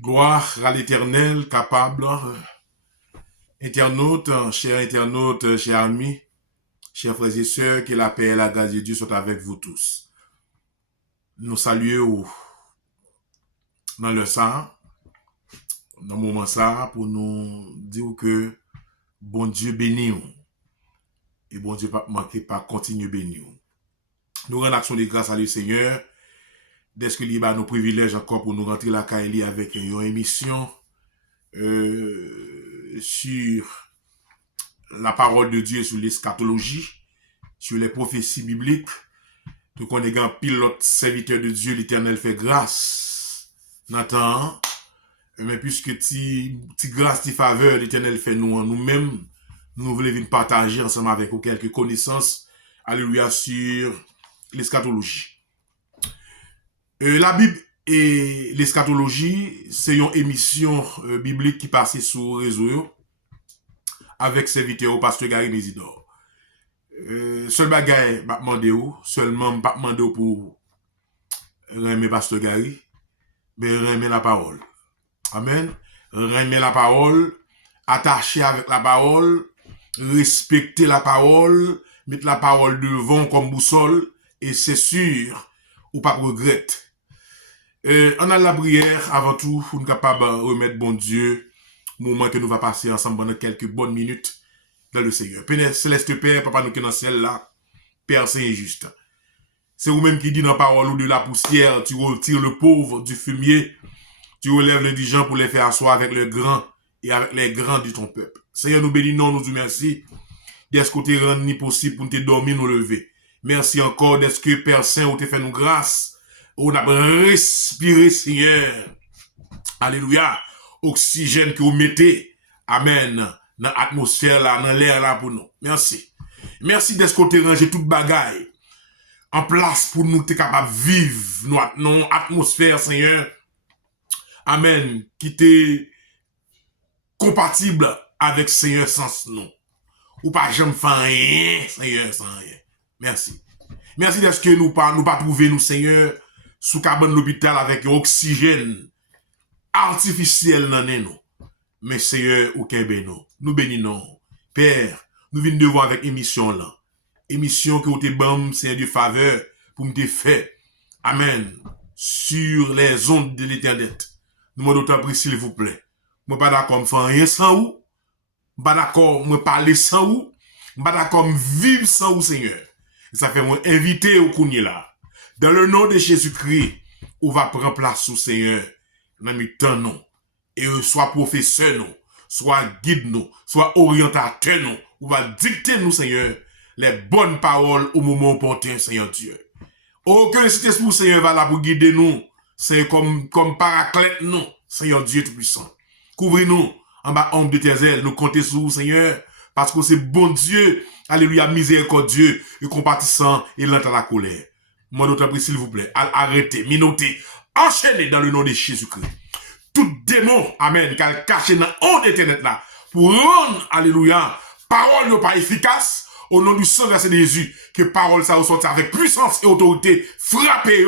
Gloire à l'Éternel, capable, internautes, chers amis, chers frères et sœurs, que la paix et la grâce de Dieu soient avec vous tous. Nous saluons dans le sang, dans le moment ça, pour nous dire que bon Dieu bénit nous. Et bon Dieu pas manquer pas continue bénir nous. Nous rendons action de grâce à le Seigneur. Dès que il a nos privilèges encore pour nous rentrer la Kaili avec une émission sur la parole de Dieu, sur l'eschatologie, sur les prophéties bibliques. Tout qu'on est un pilote serviteur de Dieu, l'Éternel fait grâce. Nathan, mais puisque ti grâce, ti faveur, l'Éternel fait nous-mêmes, nous voulons partager ensemble avec vous quelques connaissances, alléluia, sur l'eschatologie. La Bible et l'eschatologie, c'est une émission biblique qui passait sur le réseau avec serviteur au pasteur Gary Mésidor. Seul bagay m'a demandé seulement pas demandé pour remettre pasteur Gary, mais remettre la parole. Amen. Remettre la parole, attacher avec la parole, respecter la parole, mettre la parole devant comme boussole, et c'est sûr, ou pas regrette. On a la prière avant tout pour nous capable remettre bon Dieu, moment que nous va passer ensemble pendant quelques bonnes minutes dans le Seigneur. Père Céleste Père, Papa nous qui dans ciel là, Père Saint et juste. C'est vous-même qui dit dans la parole ou de la poussière, tu retires le pauvre du fumier, tu relèves l'indigent pour les faire asseoir avec le grand et avec les grands de ton peuple. Seigneur, nous bénissons, nous disons merci. D'est-ce que tu rends ni possible pour nous dormir, nous lever. Merci encore d'est-ce que Père Saint, ou te fait nous grâce. On a respiré, Seigneur. Alléluia. Oxygène que vous mettez. Amen. Dans l'atmosphère là, dans l'air là pour nous. Merci. Merci d'être côté ranger toute bagaille en place pour nous être capables de vivre notre atmosphère, Seigneur. Amen. Qui était compatible avec Seigneur sans nous. Ou pas jamais faire rien, Seigneur, sans rien. Merci. Merci d'être que nous pas trouver nous, Seigneur, sous cabane l'hôpital avec oxygène artificiel dans nous. Mais Seigneur, ou nous bénissons. Père, nous venons de voir avec émission là. Émission que vous te bam, Seigneur de faveur, pour me faire. Amen. Sur les ondes de l'Internet. Nous m'en d'autant s'il vous plaît. Moi pas d'accord me faire rien sans vous. Pas d'accord me parler sans vous. Pas d'accord me vivre sans vous, Seigneur. Ça fait moi inviter au Kouni là. Dans le nom de Jésus-Christ, on va prendre place sous Seigneur. Dans le temps non. Et soit professeur nous, soit guide nous, soit orientateur nous. On va dicter nous, Seigneur, les bonnes paroles au moment opportun, Seigneur Dieu. Aucun Saint-Esprit, Seigneur, va là pour guider nous. C'est comme paraclète nous, Seigneur Dieu Tout-Puissant. Couvrez-nous en bas ombre de tes ailes. Nous comptons sur vous, Seigneur, parce que c'est bon Dieu, alléluia, miséricordieux et compatissant et lent à la colère. Moi, d'autres prie, s'il vous plaît, arrêtez, minotez, enchaînez dans le nom de Jésus-Christ. Tout démon, amen, qui a caché dans le internet là, pour rendre, alléluia, parole n'est pas efficace, au nom du sang versé de Jésus, que parole ça ressorte avec puissance et autorité, frappez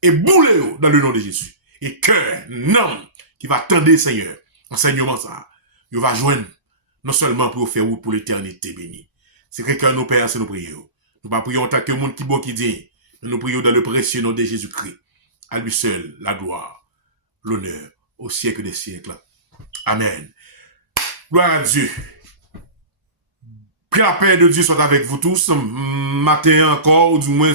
et boulez dans le nom de Jésus. Et cœur, non, qui va tendre, Seigneur, enseignement ça, il va joindre, non seulement pour faire route pour l'éternité bénie. C'est quelqu'un nous père, c'est nous prions. Nous pas prions en tant que monde qui bon qui dit, nous prions dans le précieux nom de Jésus-Christ. À lui seul, la gloire, l'honneur, au siècle des siècles. Amen. Gloire à Dieu. Que la paix de Dieu soit avec vous tous. Matin encore, ou du moins,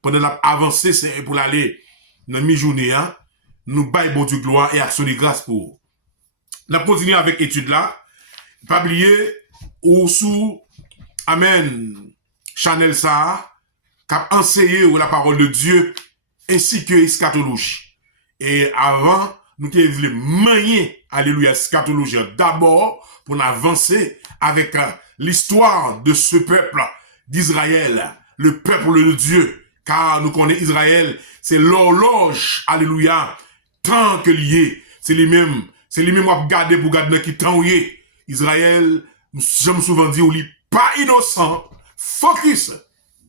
pendant l'avancée, c'est pour l'aller dans la mi-journée, hein, nous baillons bon Dieu gloire et action de grâce pour. Nous continuons avec l'étude là. Pas oublier, ou sous, amen, Chanel ça, qui a enseigné la parole de Dieu, ainsi que eschatologie. Et avant, nous devons manier, alléluia, eschatologie d'abord, pour avancer avec l'histoire de ce peuple d'Israël, le peuple de Dieu, car nous connaissons Israël, c'est l'horloge, alléluia, tant que lié, c'est lui-même à regarder pour garder qui tant lié. Israël, j'aime souvent dire, il pas innocent, focus,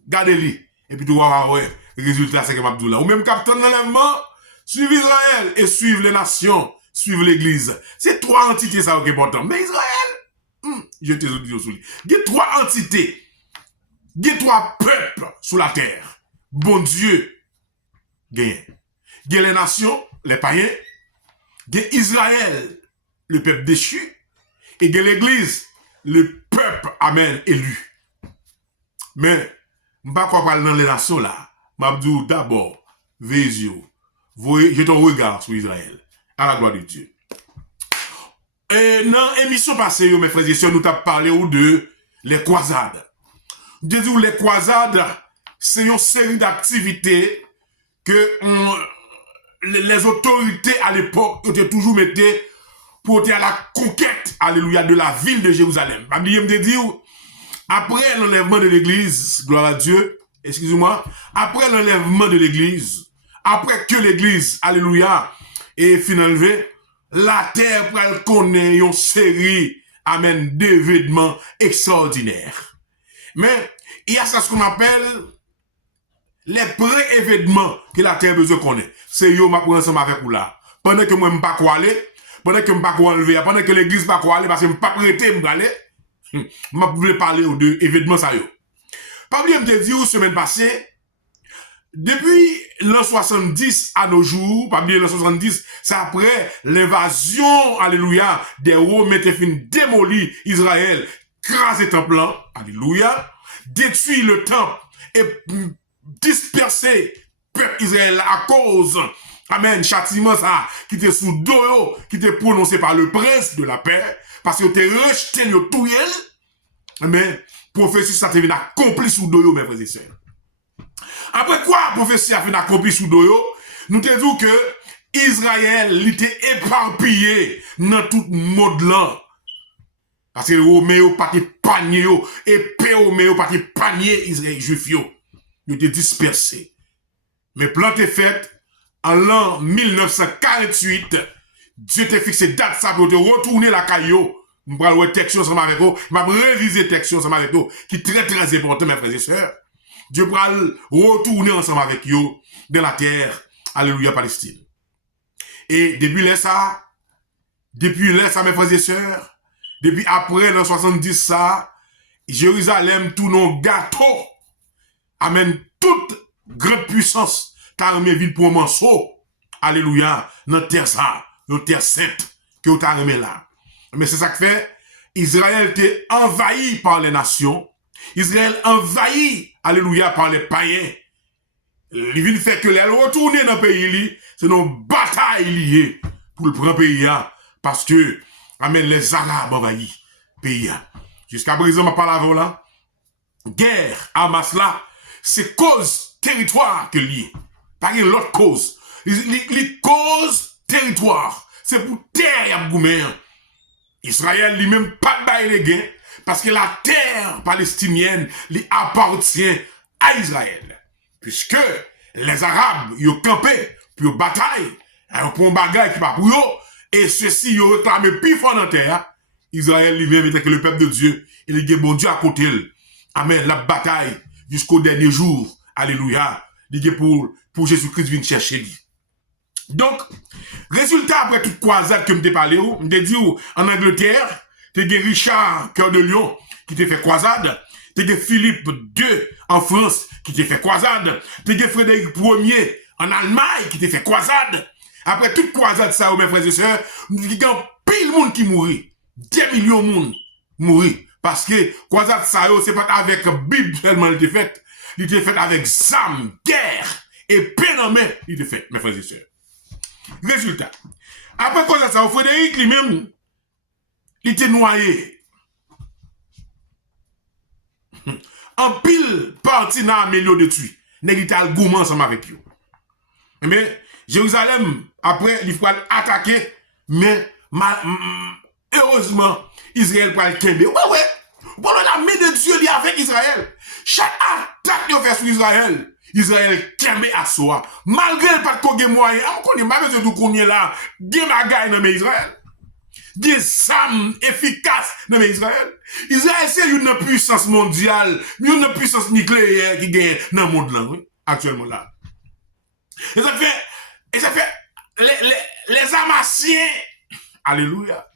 gardez-le, et puis tu vois, ouais, résultat, c'est que Abdullah, ou même capitaine d'enlèvement, suivre Israël et suivre les nations, suivre l'église. C'est trois entités ça qui est important. Mais Israël, je te dis aussi, il y a trois entités. Il y a trois peuples sur la terre. Bon Dieu, gagne. Il y a les nations, les païens. Il y a Israël, le peuple déchu. Et il y a l'église, le peuple, amen, élu. Mais, je ne sais pas quoi parler dans les nations là. Je dis d'abord, veillez, j'ai ton regard sur Israël. À la gloire de Dieu. Et dans l'émission passée, mes frères et sœurs, nous avons parlé de les croisades. Je dis les croisades, c'est une série d'activités que les autorités à l'époque étaient toujours mettées pour être à la conquête, alléluia, de la ville de Jérusalem. Je me dis, après l'enlèvement de l'église, gloire à Dieu, excusez-moi, après l'enlèvement de l'église, après que l'église, alléluia, est finalement, la terre pour connaître une série, amen, d'événements extraordinaires. Mais, il y a ça ce qu'on appelle les pré-événements que la terre besoin connaître. C'est yo ma pour ensemble avec vous là. Pendant que moi je ne pas quoi aller, pendant que je ne pas quoi enlever, pendant que l'église pas quoi aller parce que je ne pas prêter me aller, je voulais parler aux deux événements ça yo. Pas oublier me dire semaine passée, depuis l'an 70 à nos jours, pas oublier l'an 70, c'est après l'invasion, alléluia, des Romains qui fin démolir Israël, craser le temple, alléluia, détruire le temple et disperser peuple Israël à cause, amen, châtiment ça, qui était sous dos, qui était prononcé par le prince de la paix, parce que t'es rejeté le tout mais prophétie ça t'est accompli sous dos, mes frères et sœurs. Après quoi, prophétie a fait accompli sous dos, nous te disons que Israël, il était éparpillé dans tout monde là. Parce que les Romains pas de panier, et les Romains pas de panier Israël juif. Ils étaient dispersés. Mais plan est fait, en l'an 1948, Dieu t'a fixé date ça pour te retourner la caillou. Je vais voir texte ensemble avec vous, je vais réviser texte ensemble avec vous, qui est très très important, mes frères et sœurs. Dieu va retourner ensemble avec vous dans la terre, alléluia, Palestine. Et depuis là, mes frères et sœurs, depuis après l'an 70, ça, Jérusalem, tout nos gâteaux, amène toute grande puissance, car mes villes pour un morceau, alléluia, notre terre ça, notre terre sainte, que vous avez là. Mais c'est ça que fait, Israël était envahi par les nations, Israël envahi, alléluia, par les païens. Il fait que les retourner dans le pays, c'est une bataille liée pour le prendre pays, parce que, amen, les Arabes envahis le pays. Jusqu'à présent, ma parole là, guerre, Hamas là, c'est cause territoire que lié. Pas une autre cause. Les causes territoire. C'est pour terre, y'a goumé. Israël lui-même pas de bail les gains, parce que la terre palestinienne lui appartient à Israël. Puisque les Arabes, ils ont campé, puis ils bataille, ils ont un bagage qui va pour eux, et ceux-ci, ils ont réclamé plus fort dans la terre. Israël lui-même était que le peuple de Dieu, il est bon Dieu à côté. Amen, la bataille jusqu'au dernier jour. Alléluia. Il est pour Jésus-Christ venir chercher lui. Donc, résultat après toute croisade que je t'ai parlé, je t'ai dit en Angleterre, tu as Richard Cœur de Lion qui t'a fait croisade, tu as Philippe II en France qui t'a fait croisade, tu as Frédéric Ier en Allemagne qui t'a fait croisade. Après toute croisade, ça, mes frères et sœurs, il y a pile monde qui mourit. 10 millions de monde mourir. Parce que croisade, ça, c'est pas avec Bible seulement il était fait. Il était fait avec zam, guerre et peine en main. Il était fait, mes frères et sœurs. Résultat. Après croisade, ça, Frédéric lui-même, il était noyé. En pile parti dans la milieu de tuer. Il était al gourmand ensemble avec eux. Mais Jérusalem, après, il faut attaquer, mais heureusement, Israël va le kembe. Ouais. Bon, la main de Dieu est avec Israël. Chaque attaque qu'on fait sur Israël, Israël kembe à soi. Malgré pas de quoi moyen, on connaît pas besoin de qu'on y est là. Gen bagay dans Israël. Des âmes efficaces dans Israël. Israël, c'est une puissance mondiale, une puissance nucléaire qui gagne dans le monde là, oui, actuellement là. Et ça fait, les Amassiens Alléluia.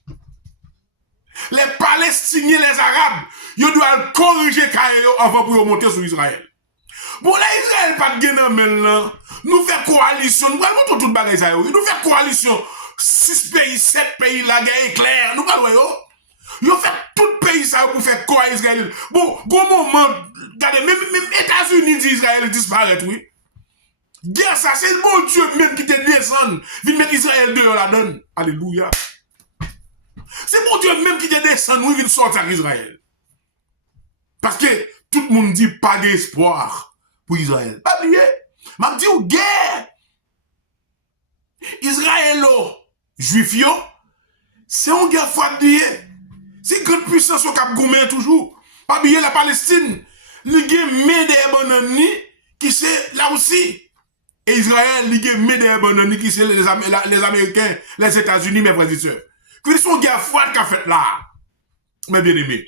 Les Palestiniens, les Arabes, ils doivent corriger Kayo avant pour monter sur Israël. Bon, là, Israël pas de gain maintenant. Nous faisons coalition. Nous allons tout le bagage. Nous faisons coalition. 6 pays, 7 pays, la guerre est claire. Nous allons. Ils fait tout le pays ça pour faire quoi Israël. Bon, gros moment, regardez, même États-Unis dit Israël disparaît, oui. Guerre, ça, c'est le bon Dieu même qui te descend. Vite mettre Israël dehors la donne. Alléluia. C'est bon Dieu même qui te descend, oui, vite sortir Israël. Parce que tout le monde dit pas d'espoir pour Israël. Pas oublier. M'a dit ou guerre. Israël, juif, c'est une guerre froide. C'est grande puissance au Cap Goumé toujours. Pas oublier la Palestine. Le guerre des Bonani qui c'est là aussi. Et Israël, le guerre des Bonani qui c'est les Américains, les États-Unis, mes frères et sœurs. Que c'est une guerre froide qu'a fait là. Mes bien-aimés.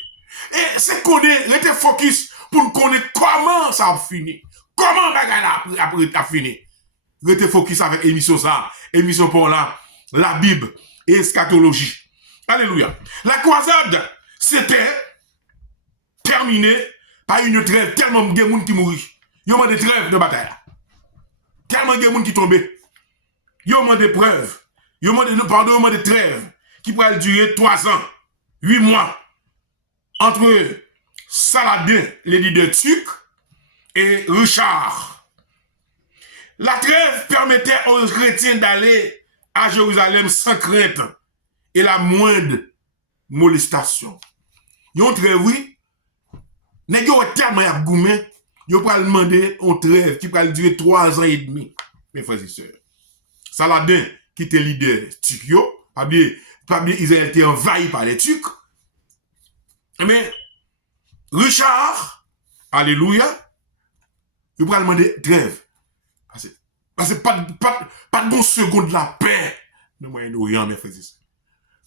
Et c'est qu'on est focus pour nous connaître comment ça a fini. Comment bagarre a fini. Restez focus avec émission ça. Émission pour la Bible et eschatologie. Alléluia. La croisade, c'était terminé par une trêve tellement de gens qui mourent. Il y a des trêves de bataille. Tellement de gens qui tombent. Il y a des preuves. Il y a des trêves qui pourraient durer 3 ans, 8 mois. Entre Saladin, le leader turc, et Richard. La trêve permettait aux chrétiens d'aller à Jérusalem sans crainte et la moindre molestation. Yon trêve, oui, n'est-ce pas tellement à Goumé, yon peut demander une trêve qui peut durer 3 ans et demi, mes frères et sœurs. Saladin, qui était leader turc, pas bien Israël était envahi par les Turcs. Mais Richard, alléluia, il va demander trêve. Parce que pas de bon seconde de la paix. Le Moyen-Orient, mes frères et sœurs.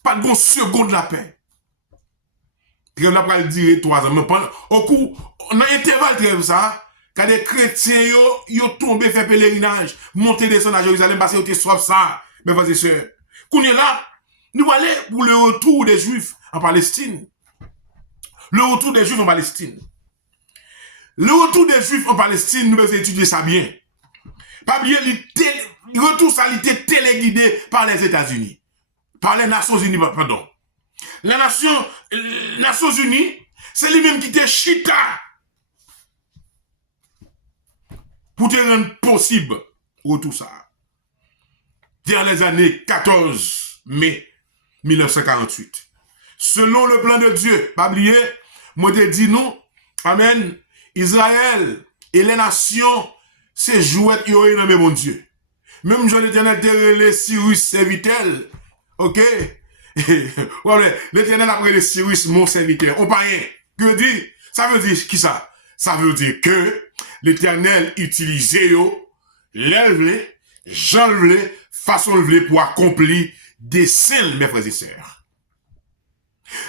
Pas de bon seconde de la paix. Trêve là pour dire 3 ans. Mais au coup, on a intervalle trêve ça, quand des chrétiens yo tombé fait pèlerinage, monter descendre à Jérusalem parce qu'ils étaient soif ça, mes frères et sœurs. Qu'on est là, nous allons pour le retour des Juifs en Palestine. Le retour des Juifs en Palestine. Le retour des Juifs en Palestine, nous devons étudier ça bien. Pas oublier, le retour ça a été téléguidé par les États-Unis. Par les Nations Unies, pardon. Les Nations Unies, c'est lui-même qui était chita pour te rendre possible retour ça. Dans les années 14 mai 1948. Selon le plan de Dieu, pas oublier, moi te dis nous, amen, Israël et les nations, c'est jouet yoé dans mon Dieu. Même Jean l'Éternel terrelé Cyrus serviteur, ok? L'Éternel après le Cyrus mon serviteur. On pas rien. Que dit? Ça veut dire qui ça? Ça veut dire que l'Éternel utilisé yo, lève-les, j'enlève façon levé pour accomplir des desseins, mes frères et sœurs.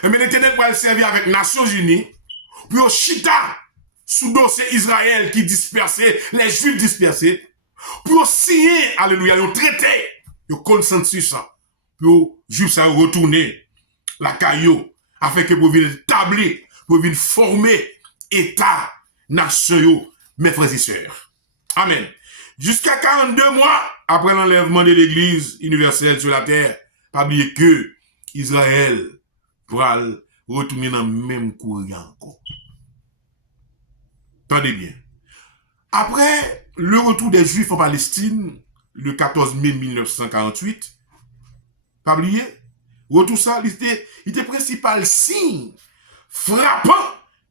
Mais l'Éternel va le servir avec les Nations Unies pour chita sous dossier Israël qui dispersait, les Juifs dispersés, pour signer, alléluia, le traité, le consensus, pour juste retourner la caillou, afin que vous venir établir, pour venir former État, nation, mes frères et sœurs. Amen. Jusqu'à 42 mois après l'enlèvement de l'Église universelle sur la terre, pas oublier que Israël pourra retourner dans le même courrier encore. Attendez bien. Après le retour des Juifs en Palestine, le 14 mai 1948, pas oublier, retour ça, il était le principal signe frappant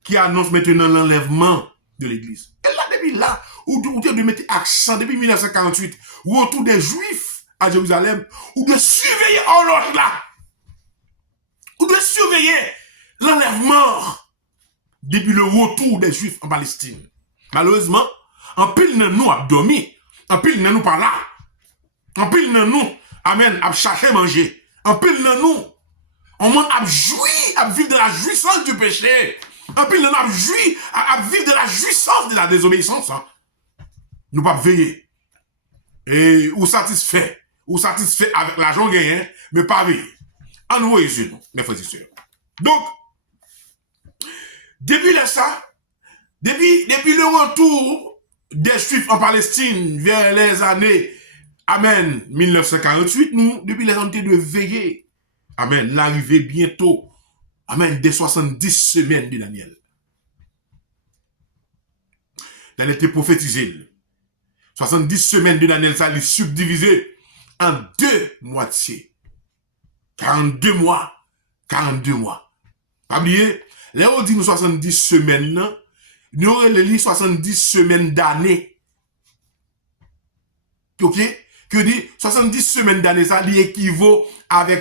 qui annonce maintenant l'enlèvement de l'Église. Et là, depuis là, ou de mettre accent, depuis 1948, retour des Juifs à Jérusalem, ou de surveiller l'autre là, ou de surveiller l'enlèvement depuis le retour des Juifs en Palestine. Malheureusement, en pile de nous a dormi, en pile de nous par là, en pile de nous, amen, a cherché manger, en pile de nous, on a joui, à vivre de la jouissance du péché, en pile de nous a joui, à vivre de la jouissance de la désobéissance. Hein. Nous pas veiller. Et ou satisfait avec l'argent gagné, mais pas veiller. En nous nous, mes frères et sœurs. Donc, depuis le retour des Juifs en Palestine vers les années, amen, 1948, nous, depuis les années de veiller, amen, l'arrivée bientôt, amen, des 70 semaines de Daniel. Elle était prophétisée. 70 semaines de Daniel, ça est subdivisé en deux moitiés. 42 mois. 42 mois. Pas oublier, là on dit nous 70 semaines, nous on les 70 semaines d'année. Ok? Que dit 70 semaines d'année, ça équivaut avec